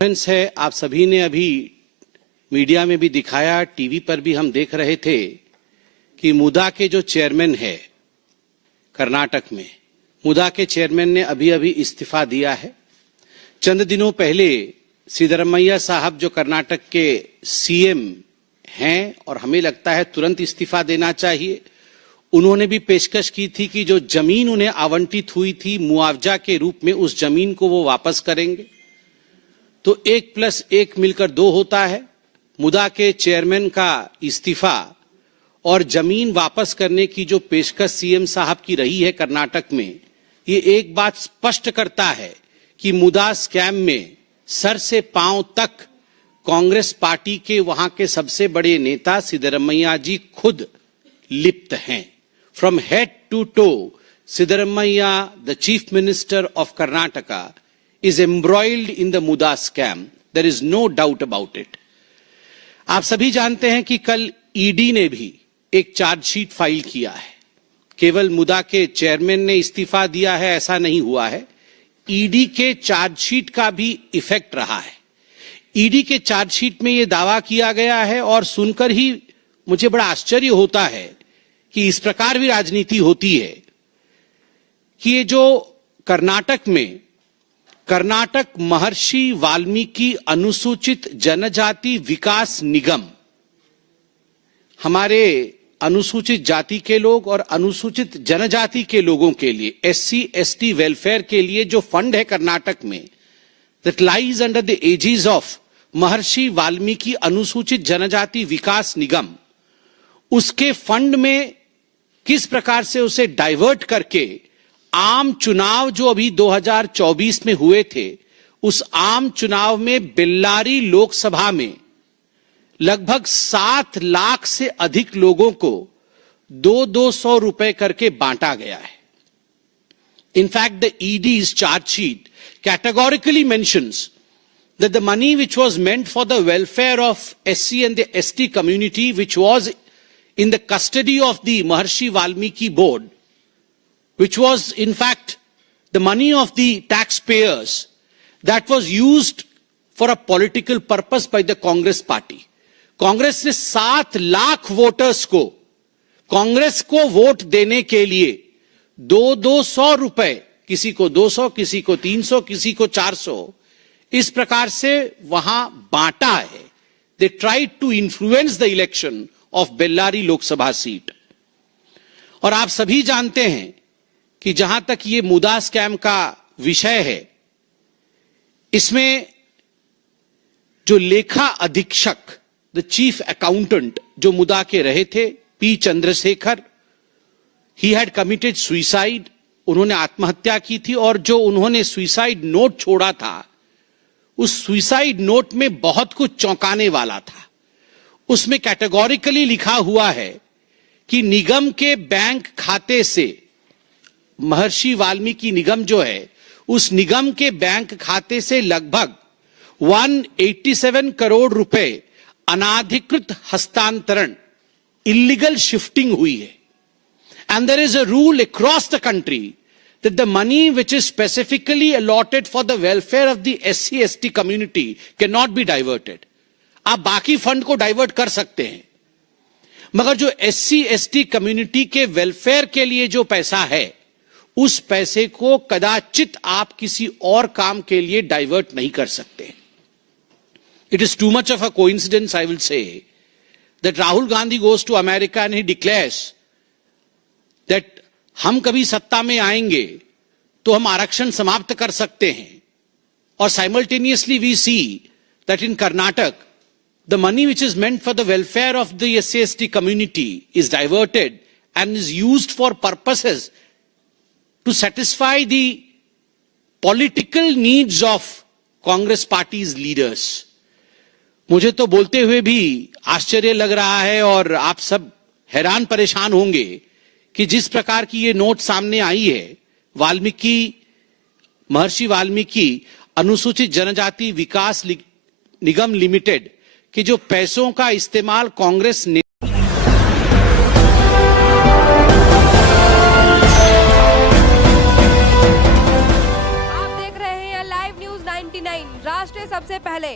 है। आप सभी ने अभी मीडिया में भी दिखाया, टीवी पर भी हम देख रहे थे कि मुदा के जो चेयरमैन है कर्नाटक में, मुदा के चेयरमैन ने अभी अभी इस्तीफा दिया है। चंद दिनों पहले सिद्धरमैया साहब जो कर्नाटक के सीएम हैं और हमें लगता है तुरंत इस्तीफा देना चाहिए, उन्होंने भी पेशकश की थी कि जो जमीन उन्हें आवंटित हुई थी मुआवजा के रूप में, उस जमीन को वो वापस करेंगे। तो 1+1 मिलकर 2 होता है। मुदा के चेयरमैन का इस्तीफा और जमीन वापस करने की जो पेशकश सीएम साहब की रही है कर्नाटक में, ये एक बात स्पष्ट करता है कि मुदा स्कैम में सर से पांव तक कांग्रेस पार्टी के वहां के सबसे बड़े नेता सिद्धरमैया जी खुद लिप्त हैं। From head to toe, Siddaramaiah, the chief minister of Karnataka, is embroiled in the मुदा scam. There is no doubt about it. आप सभी जानते हैं कि कल ईडी ने भी एक चार्जशीट फाइल किया है। केवल मुदा के चेयरमैन ने इस्तीफा दिया है ऐसा नहीं हुआ है, ईडी के चार्जशीट का भी इफेक्ट रहा है। ईडी के चार्जशीट में यह दावा किया गया है और सुनकर ही मुझे बड़ा आश्चर्य होता है कि इस प्रकार भी राजनीति होती है कि ये जो कर्नाटक में कर्नाटक महर्षि वाल्मीकि अनुसूचित जनजाति विकास निगम, हमारे अनुसूचित जाति के लोग और अनुसूचित जनजाति के लोगों के लिए, SC/ST वेलफेयर के लिए जो फंड है कर्नाटक में, that lies under the aegis of Maharshi Valmiki अनुसूचित जनजाति विकास निगम, उसके फंड में किस प्रकार से उसे डाइवर्ट करके आम चुनाव जो अभी 2024 में हुए थे, उस आम चुनाव में बेल्लारी लोकसभा में लगभग 7 लाख से अधिक लोगों को 200 रुपए करके बांटा गया है। In fact the ED's charge-sheet categorically mentions that the money which was meant for the welfare of SC and the ST community, which was in the custody of the Maharshi Valmiki board, which was in fact the money of the taxpayers, that was used for a political purpose by the Congress party. Congress ने 7 lakh voters को कांग्रेस को vote देने के लिए 200 रुपए, किसी को 200, किसी को 300, किसी को 400, इस प्रकार से वहां बांटा है। They tried to influence the election of Bellary Lok Sabha. और आप सभी जानते हैं कि जहां तक ये मुदा स्कैम का विषय है, इसमें जो लेखा अधीक्षक, द चीफ अकाउंटेंट जो मुदा के रहे थे, P Chandrashekhar, he had committed suicide, उन्होंने आत्महत्या की थी। और जो उन्होंने सुइसाइड नोट छोड़ा था, उस सुइसाइड नोट में बहुत कुछ चौंकाने वाला था। उसमें कैटेगोरिकली लिखा हुआ है कि निगम के बैंक खाते से, महर्षि वाल्मीकि निगम जो है, उस निगम के बैंक खाते से लगभग 187 करोड़ रुपए अनाधिकृत हस्तांतरण, इलीगल शिफ्टिंग हुई है। And there is a rule across the country that the money which is specifically allotted for the welfare of the SC/ST community can not be diverted. आप बाकी फंड को डाइवर्ट कर सकते हैं, मगर जो SC/ST कम्युनिटी के वेलफेयर के लिए जो पैसा है, उस पैसे को कदाचित आप किसी और काम के लिए डाइवर्ट नहीं कर सकते। It is too much of a coincidence, I will say, that Rahul Gandhi goes to America and he declares that हम कभी सत्ता में आएंगे तो हम आरक्षण समाप्त कर सकते हैं। और simultaneously we see that in Karnataka, the money which is meant for the welfare of the SC/ST community is diverted and is used for purposes to satisfy the political needs of Congress party's leaders. मुझे तो बोलते हुए भी आश्चर्य लग रहा है और आप सब हैरान परेशान होंगे कि जिस प्रकार की ये नोट सामने आई है, महर्षि वाल्मीकि अनुसूचित जनजाति विकास निगम लिमिटेड के जो पैसों का इस्तेमाल कांग्रेस ने आप देख रहे हैं लाइव न्यूज़ 9 99 राष्ट्र सबसे पहले।